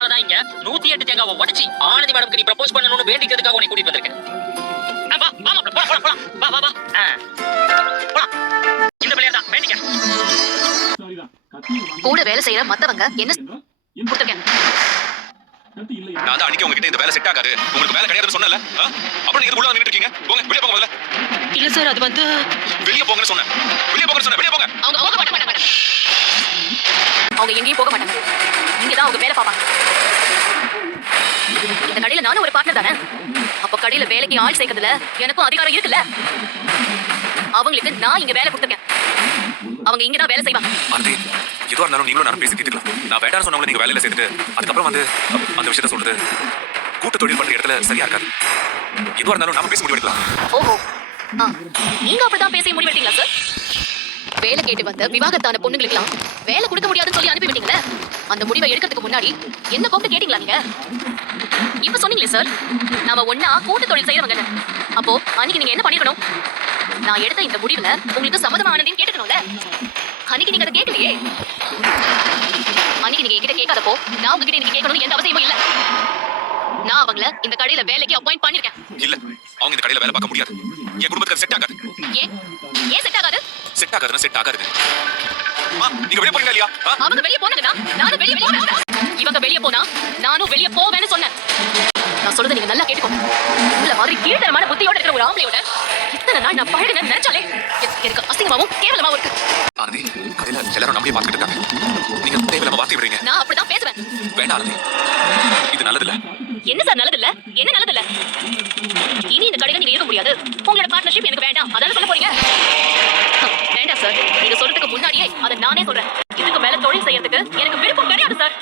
தான் இங்க 108 தேங்காவை உடைச்சி ஆனந்தி மேடம்க்கு நீ ப்ரப்போஸ் பண்ணணும்னு வேண்டிக்கிறதுக்காக உன்னை கூட்டிட்டு வந்திருக்கேன். வா வா மாப்ள போலாம் போலாம் வா வா வா போலாம். இந்த பிள்ளையா தான் வேண்டிக்க. கூட வேலை செய்யற மத்தவங்க என்ன கொடுத்துருக்கேன். நான் தான் அன்னைக்கு உங்ககிட்ட இந்த வேலை செட் ஆகாது, உங்களுக்கு வேலை கிடையாதுன்னு சொன்னல. அப்புறம் நீங்க உள்ள நின்னுட்டு இருக்கீங்க. போங்க வெளிய போங்க முதல்ல. இல்ல சார், அது வந்து வெளிய போங்கன்னு சொன்னேன். வெளிய போங்கன்னு சொன்னேன். வெளிய போங்க. அவங்க போக மாட்டாங்க. அவங்க எங்கேயும் போக மாட்டாங்க. இங்க தான் அவங்க வேலை பாப்பாங்க. இந்த கடையில நானும் ஒரு பார்ட்னர் தானே. அப்ப கடையில வேலைக்கு ஆள் சேர்க்கறதுல எனக்கும் அதிகாரம் இருக்குல்ல. அவங்களுக்கு நான் இங்க வேலை கொடுத்துருக்கேன். அவங்க இங்க தான் வேலை செய்வாங்க. ஆண்டி, எதுவா இருந்தாலும் நீங்களும் நானும் பேசி தீர்த்துக்கலாம். நான் வேண்டாம்னு சொன்னவங்க நீங்க வேலையில சேர்த்துட்டு அதுக்கப்புறம் வந்து அந்த விஷயத்த சொல்றது கூட்டு தொழில் பண்ற இடத்துல சரியா இருக்காது. எதுவா இருந்தாலும் நாம பேசி முடிவெடுக்கலாம். ஓஹோ, நீங்க அப்படிதான் பேசி முடிவெடுத்தீங்களா சார்? வேலை கேட்டு வந்த விவாகத்தான பொண்ணுங்களுக்குலாம் வேலை கொடுக்க முடியாதுன்னு சொல்லி அனுப்பி விட்டீங்களே. அந்த முடிவை எடுக்கிறதுக்கு முன்னாடி என்ன கூப்பிட்டு கேட்டீங்களா நீங்க? இப்ப சொன்னீங்களே சார், நாம ஒன்னா கூட்டு தொழில் செய்யறவங்க. அப்போ அன்னைக்கு நீங்க என்ன பண்ணிருக்கணும்? நான் எடுத்த இந்த முடிவுல உங்களுக்கு சம்மதமானதையும் கேட்டுக்கணும்ல. அன்னைக்கு நீங்க அதை கேட்கலையே. அன்னைக்கு நீங்க என்கிட்ட கேட்காதப்போ நான் உங்ககிட்ட இன்னைக்கு கேட்கணும்னு எந்த அவசியமும் இல்ல. நான் அவங்கள இந்த கடையில வேலைக்கு அப்பாயிண்ட் பண்ணிருக்கேன். இல்ல, அவங்க இந்த கடையில வேலை பார்க்க முடியாது. என் குடும்பத்துக்கு செட் ஆகாது. ஏன் செட் ஆகாது? செட் ஆகாதுன்னா செட் ஆகாது. நீங்க வெளிய போறீங்களா இல்லையா? அவங்க வெளிய போனாங்கன்னா நானும் வெளிய போவேன். இவங்க வெளிய போனா நானும் வெளிய போவேன்னு சொன்னேன். நான் சொல்றத நீங்க நல்லா கேட்டுக்கோங்க. உங்கள மாதிரி கீழ்த்தரமான புத்தியோட இருக்கிற ஒரு ஆம்பளையோட இத்தனை நாள் நான் பழகுனேன்னு நினைச்சாலே எனக்கு அசிங்கமாவும் கேவலமாவும் இருக்கு. ஆனந்தி, கடையில எல்லாரும் நம்மளே பார்த்துட்டு இருக்காங்க. நீங்க தேவையில்லாம வார்த்தை விடுறீங்க. நான் அப்படிதான் பேசுவேன். வேண்டாம் ஆனந்தி, இது நல்லது இல்ல. என்ன சார் நல்லது இல்ல? என்ன நல்லது இல்ல? இனி இந்த கடையில நீங்க இருக்க முடியாது. உங்களோட பார்ட்னர்ஷிப் எனக்கு வேண்டாம். அதான சொல்ல போறீங்க? வேண்டாம் சார். நீங்க சொல்றதுக்கு முன்னாடியே அதை நானே சொல்றேன். இதுக்கு மேல தொழில் செய்யறதுக்கு எனக்கு விருப்பம் கிடையாது சார்.